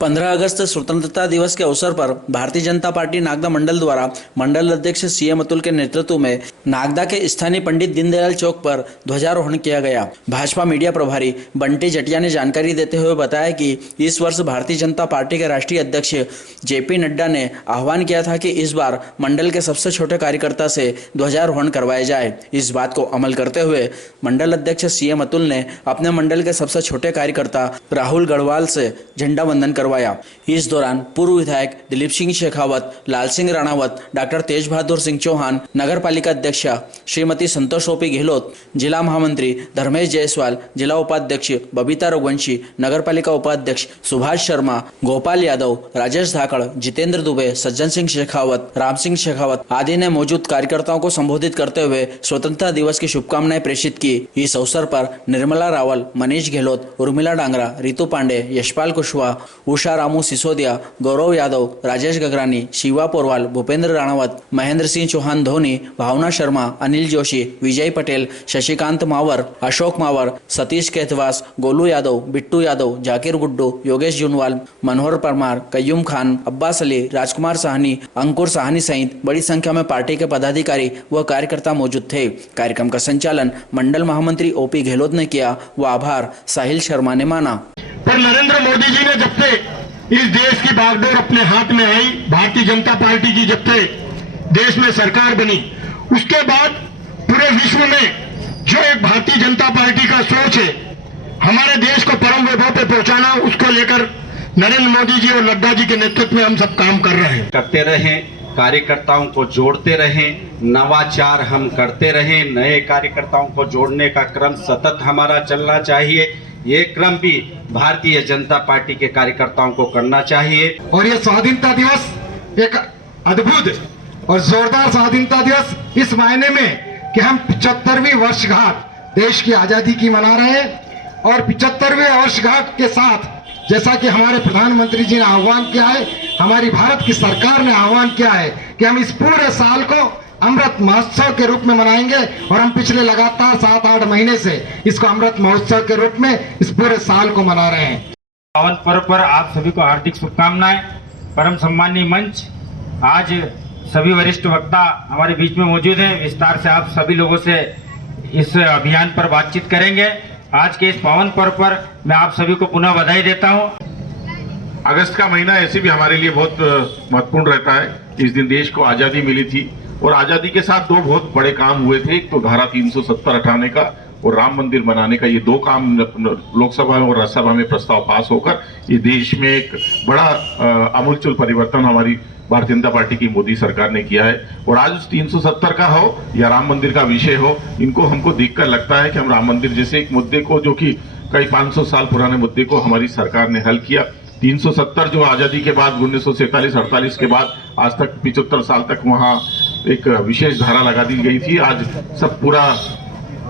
15 अगस्त स्वतंत्रता दिवस के अवसर पर भारतीय जनता पार्टी नागदा मंडल द्वारा मंडल अध्यक्ष सीएम अतुल के नेतृत्व में नागदा के स्थानीय पंडित दीनदयाल चौक पर ध्वजारोहण किया गया। भाजपा मीडिया प्रभारी बंटी जटिया ने जानकारी देते हुए बताया कि इस वर्ष भारतीय जनता पार्टी के राष्ट्रीय अध्यक्ष जेपी नड्डा ने आह्वान किया था कि इस बार मंडल के सबसे छोटे कार्यकर्ता से ध्वजारोहण करवाया जाए। इस बात को अमल करते हुए मंडल अध्यक्ष सीएम अतुल ने अपने मंडल के सबसे छोटे कार्यकर्ता राहुल गढ़वाल से झंडा वंदन करवाया। इस दौरान पूर्व विधायक दिलीप सिंह शेखावत, लाल सिंह राणावत, डॉक्टर तेज बहादुर सिंह चौहान, नगर पालिका अध्यक्षा श्रीमती संतोष ओपी गहलोत, जिला महामंत्री धर्मेश जायसवाल, जिला उपाध्यक्ष बबीता रघुवंशी, नगर पालिका उपाध्यक्ष सुभाष शर्मा, गोपाल यादव, राजेश धाकड़, जितेंद्र दुबे, सज्जन सिंह शेखावत, राम सिंह शेखावत आदि ने मौजूद कार्यकर्ताओं को संबोधित करते हुए स्वतंत्रता दिवस की शुभकामनाएं प्रेषित की। इस अवसर पर निर्मला रावल, मनीष गहलोत, उर्मिला डांगरा, रितु पांडे, यशपाल कुशवाहा, उषा रामू सिसोदिया, गौरव यादव, राजेश गगरानी, शिवा पोरवाल, भूपेंद्र राणावत, महेंद्र सिंह चौहान धोनी, भावना शर्मा, अनिल जोशी, विजय पटेल, शशिकांत मावर, अशोक मावर, सतीश केतवास, गोलू यादव, बिट्टू यादव, जाकिर गुड्डू, योगेश जुनवाल, मनोहर परमार, कय्यूम खान, अब्बास अली, राजकुमार साहनी, अंकुर साहनी सहित बड़ी संख्या में पार्टी के पदाधिकारी व कार्यकर्ता मौजूद थे। कार्यक्रम का संचालन मंडल महामंत्री ओपी गहलोत ने किया व आभार साहिल शर्मा ने माना। पर नरेंद्र मोदी जी ने जब से इस देश की बागडोर अपने हाथ में आई, भारतीय जनता पार्टी की जब से देश में सरकार बनी, उसके बाद पूरे विश्व में जो एक भारतीय जनता पार्टी का सोच है हमारे देश को परम वैभव पे पहुंचाना, उसको लेकर नरेंद्र मोदी जी और नड्डा जी के नेतृत्व में हम सब काम कर रहे हैं। करते रहें, कार्यकर्ताओं को जोड़ते रहें, नवाचार हम करते रहें, नए कार्यकर्ताओं को जोड़ने का क्रम सतत हमारा चलना चाहिए। ये क्रम भी भारतीय जनता पार्टी के कार्यकर्ताओं को करना चाहिए। और ये स्वाधीनता दिवस एक अद्भुत और जोरदार स्वाधीनता दिवस इस मायने में कि हम 75वीं वर्षगांठ देश की आजादी की मना रहे हैं और 75वें वर्षगांठ के साथ जैसा कि हमारे प्रधानमंत्री जी ने आह्वान किया है, हमारी भारत की सरकार ने आह्वान किया है कि हम इस पूरे साल को अमृत महोत्सव के रूप में मनाएंगे और हम पिछले लगातार 7-8 महीने से इसको अमृत महोत्सव के रूप में इस पूरे साल को मना रहे हैं। पावन पर्व पर आप सभी को हार्दिक शुभकामनाएं। परम सम्मानीय मंच, आज सभी वरिष्ठ वक्ता हमारे बीच में मौजूद हैं। विस्तार से आप सभी लोगों से इस अभियान पर बातचीत करेंगे। आज के इस पावन पर्व पर मैं आप सभी को पुनः बधाई देता हूं। अगस्त का महीना ऐसे भी हमारे लिए बहुत महत्वपूर्ण रहता है। इस दिन देश को आजादी मिली थी और आजादी के साथ दो बहुत बड़े काम हुए थे। एक तो धारा 370 हटाने का और राम मंदिर बनाने का, ये दो काम लोकसभा और राज्यसभा में प्रस्ताव पास होकर ये देश में एक बड़ा आमूलचूल परिवर्तन हमारी भारतीय जनता पार्टी की मोदी सरकार ने किया है। और आज 370 का हो या राम मंदिर का विषय हो, इनको हमको देखकर लगता है कि हम राम मंदिर जैसे एक मुद्दे को, जो कि कई 500 साल पुराने मुद्दे को हमारी सरकार ने हल किया। 370 जो आजादी के बाद 1947-48 के बाद आज तक 75 साल तक वहाँ एक विशेष धारा लगा दी गई थी। आज सब पूरा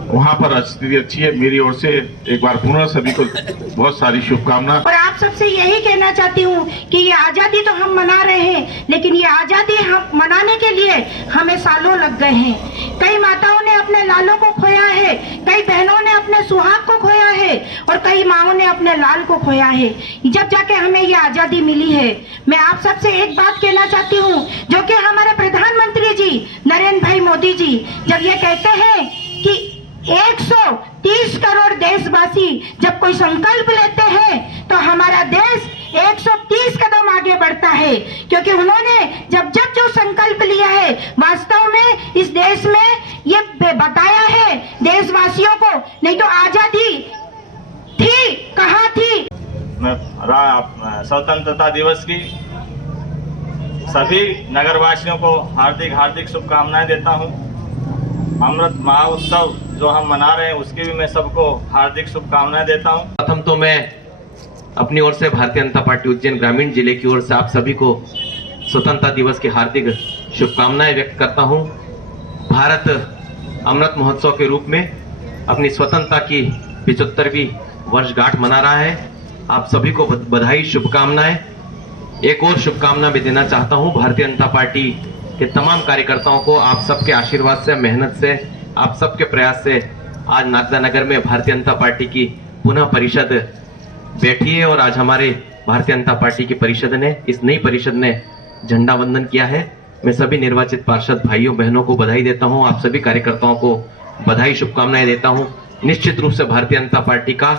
वहाँ पर स्थिति अच्छी है। मेरी ओर से एक बार पुनः सभी को बहुत सारी शुभकामना। और आप सबसे यही कहना चाहती हूँ कि ये आजादी तो हम मना रहे हैं, लेकिन ये आजादी हम मनाने के लिए हमें सालों लग गए हैं। कई माताओं ने अपने लालों को खोया है, कई बहनों ने अपने सुहाग को खोया है और कई माओं ने अपने लाल को खोया है, जब जाके हमें ये आजादी मिली है। मैं आप सबसे एक बात कहना चाहती हूँ, जो कि हमारे प्रधानमंत्री जी नरेंद्र भाई मोदी जी जब ये कहते हैं कि 130 करोड़ देशवासी जब कोई संकल्प लेते हैं तो हमारा देश 130 कदम आगे बढ़ता है, क्योंकि उन्होंने जब जो संकल्प लिया है वास्तव में इस देश में ये बताया है देशवासियों को। नहीं तो आजादी थी कहाँ थी। स्वतंत्रता दिवस की सभी नगरवासियों को हार्दिक शुभकामनाएं देता हूं। अमृत महोत्सव जो हम मना रहे हैं उसकी भी मैं सबको हार्दिक शुभकामनाएं देता हूं। प्रथम तो मैं अपनी ओर से भारतीय जनता पार्टी उज्जैन ग्रामीण जिले की ओर से आप सभी को स्वतंत्रता दिवस की हार्दिक शुभकामनाएं व्यक्त करता हूं। भारत अमृत महोत्सव के रूप में अपनी स्वतंत्रता की 75वीं वर्षगांठ मना रहा है। आप सभी को बधाई, शुभकामनाएं। एक और शुभकामना भी देना चाहता हूं भारतीय जनता पार्टी के तमाम कार्यकर्ताओं को। आप सबके आशीर्वाद से, मेहनत से, आप सबके प्रयास से आज नागदा नगर में भारतीय जनता पार्टी की पुनः परिषद बैठी है और आज हमारे भारतीय जनता पार्टी की परिषद ने, इस नई परिषद ने झंडा वंदन किया है। मैं सभी निर्वाचित पार्षद भाइयों बहनों को बधाई देता हूं, आप सभी कार्यकर्ताओं को बधाई शुभकामनाएं देता हूं। निश्चित रूप से भारतीय जनता पार्टी का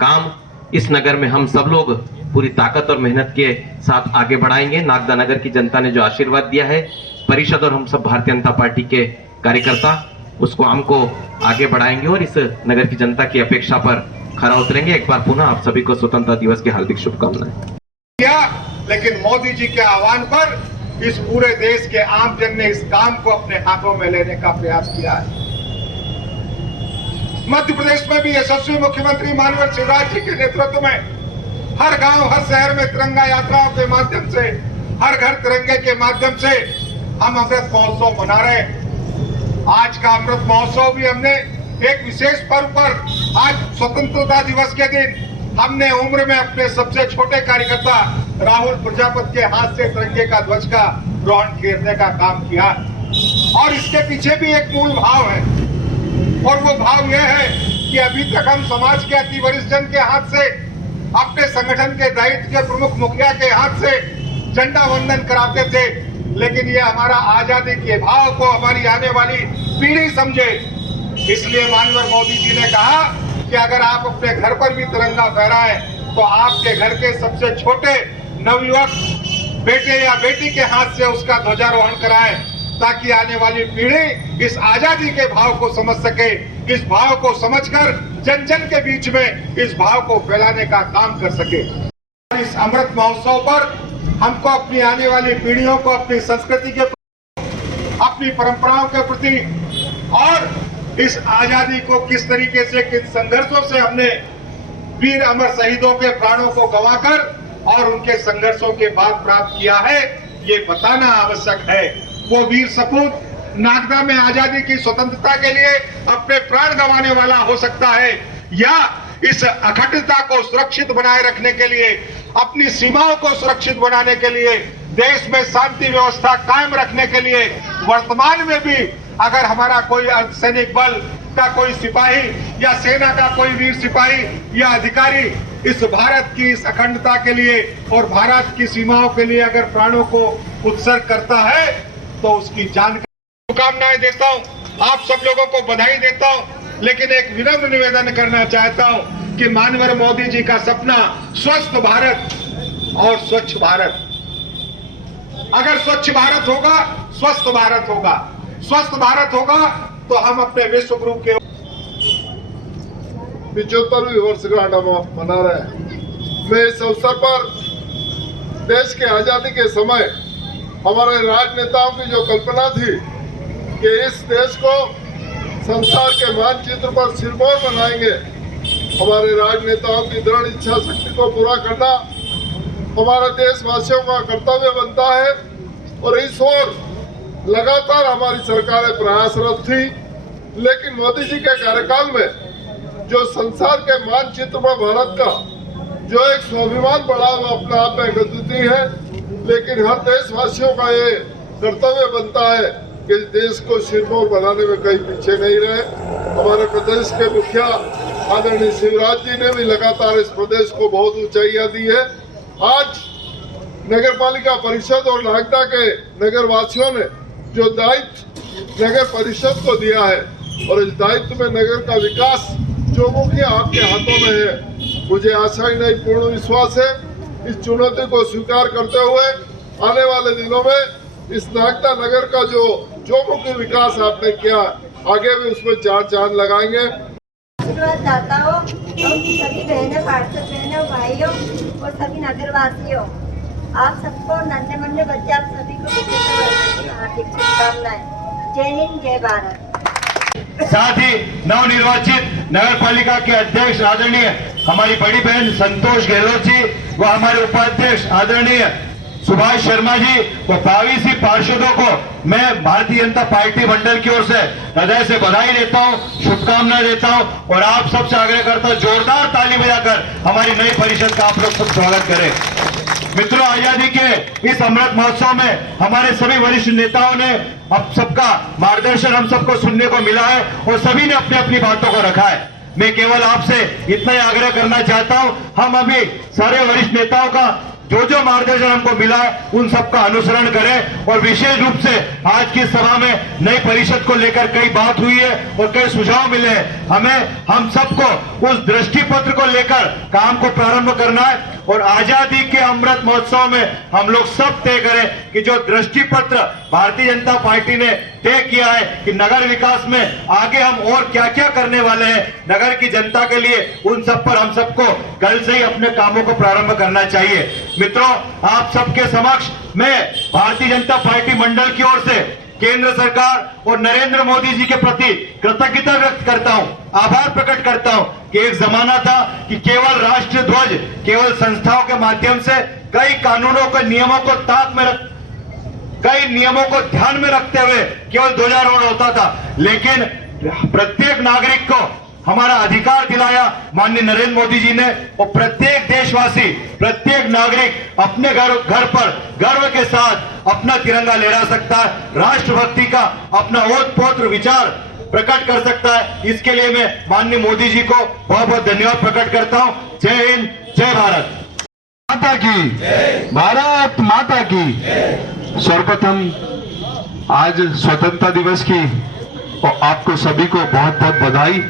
काम इस नगर में हम सब लोग पूरी ताकत और मेहनत के साथ आगे बढ़ाएंगे। नागदा नगर की जनता ने जो आशीर्वाद दिया है, परिषद और हम सब भारतीय जनता पार्टी के कार्यकर्ता उसको हमको आगे बढ़ाएंगे और इस नगर की जनता की अपेक्षा पर खरा उतरेंगे। एक बार पुनः आप सभी को स्वतंत्रता दिवस की हार्दिक शुभकामनाएं। लेकिन मोदी जी के आह्वान पर इस पूरे देश के आम जन ने इस काम को अपने हाथों में लेने का प्रयास किया है। मध्य प्रदेश में भी यशस्वी मुख्यमंत्री माननीय शिवराज जी के नेतृत्व में हर गांव हर शहर में तिरंगा यात्राओं के माध्यम से, हर घर तिरंगे के माध्यम से हम अमृत महोत्सव मना रहे हैं। आज का अमृत महोत्सव भी हमने एक विशेष पर्व पर, आज स्वतंत्रता दिवस के दिन हमने उम्र में अपने सबसे छोटे कार्यकर्ता राहुल प्रजापति के हाथ से तिरंगे का ध्वज का ग्रहण करने का काम किया और इसके पीछे भी एक मूल भाव है और वो भाव यह है कि अभी तक हम समाज के अति वरिष्ठ जन के हाथ से, अपने संगठन के दायित्व के प्रमुख मुखिया के हाथ से झंडा वंदन कराते थे, लेकिन ये हमारा आजादी के भाव को हमारी आने वाली पीढ़ी समझे। इसलिए माननीय मोदी जी ने कहा कि अगर आप अपने घर पर भी तिरंगा फहराएं तो आपके घर के सबसे छोटे नवयुवक बेटे या बेटी के हाथ से उसका ध्वजारोहण कराएं, ताकि आने वाली पीढ़ी इस आजादी के भाव को समझ सके, इस भाव को समझकर जन जन के बीच में इस भाव को फैलाने का काम कर सके। इस अमृत महोत्सव पर हमको अपनी आने वाली पीढ़ियों को अपनी संस्कृति के, अपनी परंपराओं के प्रति और इस आजादी को किस तरीके से, किन संघर्षों से हमने वीर अमर शहीदों के प्राणों को गंवाकर और उनके संघर्षों के बाद प्राप्त किया है, ये बताना आवश्यक है। वो वीर सपूत नागदा में आजादी की स्वतंत्रता के लिए अपने प्राण गंवाने वाला हो सकता है, या इस अखंडता को सुरक्षित बनाए रखने के लिए, अपनी सीमाओं को सुरक्षित बनाने के लिए, देश में शांति व्यवस्था कायम रखने के लिए वर्तमान में भी अगर हमारा कोई अर्धसैनिक बल का कोई सिपाही या सेना का कोई वीर सिपाही या अधिकारी इस भारत की इस अखंडता के लिए और भारत की सीमाओं के लिए अगर प्राणों को उत्सर्ग करता है तो उसकी जान की शुभकामनाएं देता हूं, आप सब लोगों को बधाई देता हूं। लेकिन एक विनम्र निवेदन करना चाहता हूं कि माननीय मोदी जी का सपना स्वस्थ भारत और स्वच्छ भारत, अगर स्वच्छ भारत होगा, स्वस्थ भारत होगा, स्वस्थ भारत होगा तो हम अपने विश्व गुरु के 75वीं वर्षगांठ हम मना रहे हैं। मैं इस अवसर पर देश के आजादी के समय हमारे राजनेताओं की जो कल्पना थी कि इस देश को संसार के मानचित्र पर सिरमौर बनाएंगे, हमारे राजनेताओं की दृढ़ इच्छा शक्ति को पूरा करना हमारा देशवासियों का कर्तव्य बनता है और इस ओर लगातार हमारी सरकारें प्रयासरत थी। लेकिन मोदी जी के कार्यकाल में जो संसार के मानचित्र पर भारत का जो एक स्वाभिमान बढ़ा हुआ अपने आप में अद्वितीय है, लेकिन हर देशवासियों का ये कर्तव्य बनता है कि देश को सिरमौर बनाने में कहीं पीछे नहीं रहे। हमारे प्रदेश के मुखिया आदरणीय शिवराज जी ने भी लगातार इस प्रदेश को बहुत ऊंचाइयां दी है। आज नगर पालिका परिषद और नागदा के नगर वासियों ने जो दायित्व नगर परिषद को दिया है और इस दायित्व में नगर का विकास जो मुखिया आपके हाथों में है, मुझे आशा ही नहीं पूर्ण विश्वास है इस चुनौती को स्वीकार करते हुए आने वाले दिनों में इस नागदा नगर का जो मुख्य विकास आपने किया, आगे भी उसमें चार चांद लगाएंगे। दाताओं और सभी बहनों, पार्षद बहनों, भाइयों और सभी नगरवासियों, आप सबको नन्हे मुन्ने बच्चे आप सभी को हार्दिक शुभकामनाएं। जय हिंद, जय भारत। साथ ही नवनिर्वाचित नगर पालिका के अध्यक्ष आदरणीय हमारी बड़ी बहन संतोष गहलोत जी व हमारे उपाध्यक्ष आदरणीय सुभाष शर्मा जी व 22 पार्षदों को मैं भारतीय जनता पार्टी मंडल की ओर से हृदय से बधाई देता हूं, शुभकामनाएं देता हूं और आप सबसे आग्रह करता हूं जोरदार ताली बजाकर हमारी नई परिषद का आप लोग सब स्वागत करें। मित्रों, आजादी के इस अमृत महोत्सव में हमारे सभी वरिष्ठ नेताओं ने अब सबका मार्गदर्शन हम सबको सुनने को मिला है और सभी ने अपनी अपनी बातों को रखा है। मैं केवल आपसे इतना ही आग्रह करना चाहता हूं, हम अभी सारे वरिष्ठ नेताओं का जो मार्गदर्शन हमको मिला है उन सबका अनुसरण करें। और विशेष रूप से आज की सभा में नई परिषद को लेकर कई बात हुई है और कई सुझाव मिले हैं। हम सबको उस दृष्टि पत्र को लेकर काम को प्रारंभ करना है और आजादी के अमृत महोत्सव में हम लोग सब तय करें कि जो दृष्टि पत्र भारतीय जनता पार्टी ने तय किया है कि नगर विकास में आगे हम और क्या क्या करने वाले हैं नगर की जनता के लिए, उन सब पर हम सबको कल से ही अपने कामों को प्रारंभ करना चाहिए। मित्रों, आप सबके समक्ष मैं भारतीय जनता पार्टी मंडल की ओर से केंद्र सरकार और नरेंद्र मोदी जी के प्रति कृतज्ञता व्यक्त करता हूं, आभार प्रकट करता हूं कि एक जमाना था कि केवल राष्ट्रीय ध्वज केवल संस्थाओं के माध्यम से कई कानूनों के नियमों को कई नियमों को ध्यान में रखते हुए केवल ध्वजारोहण होता था, लेकिन प्रत्येक नागरिक को हमारा अधिकार दिलाया माननीय नरेंद्र मोदी जी ने और प्रत्येक देशवासी, प्रत्येक नागरिक अपने घर पर गर्व के साथ अपना तिरंगा लहरा सकता है, राष्ट्रभक्ति का अपना ओतप्रोत विचार प्रकट कर सकता है। इसके लिए मैं माननीय मोदी जी को बहुत बहुत धन्यवाद प्रकट करता हूं। जय हिंद, जय भारत माता की, भारत माता की। सर्वप्रथम आज स्वतंत्रता दिवस की और आपको सभी को बहुत बहुत बधाई।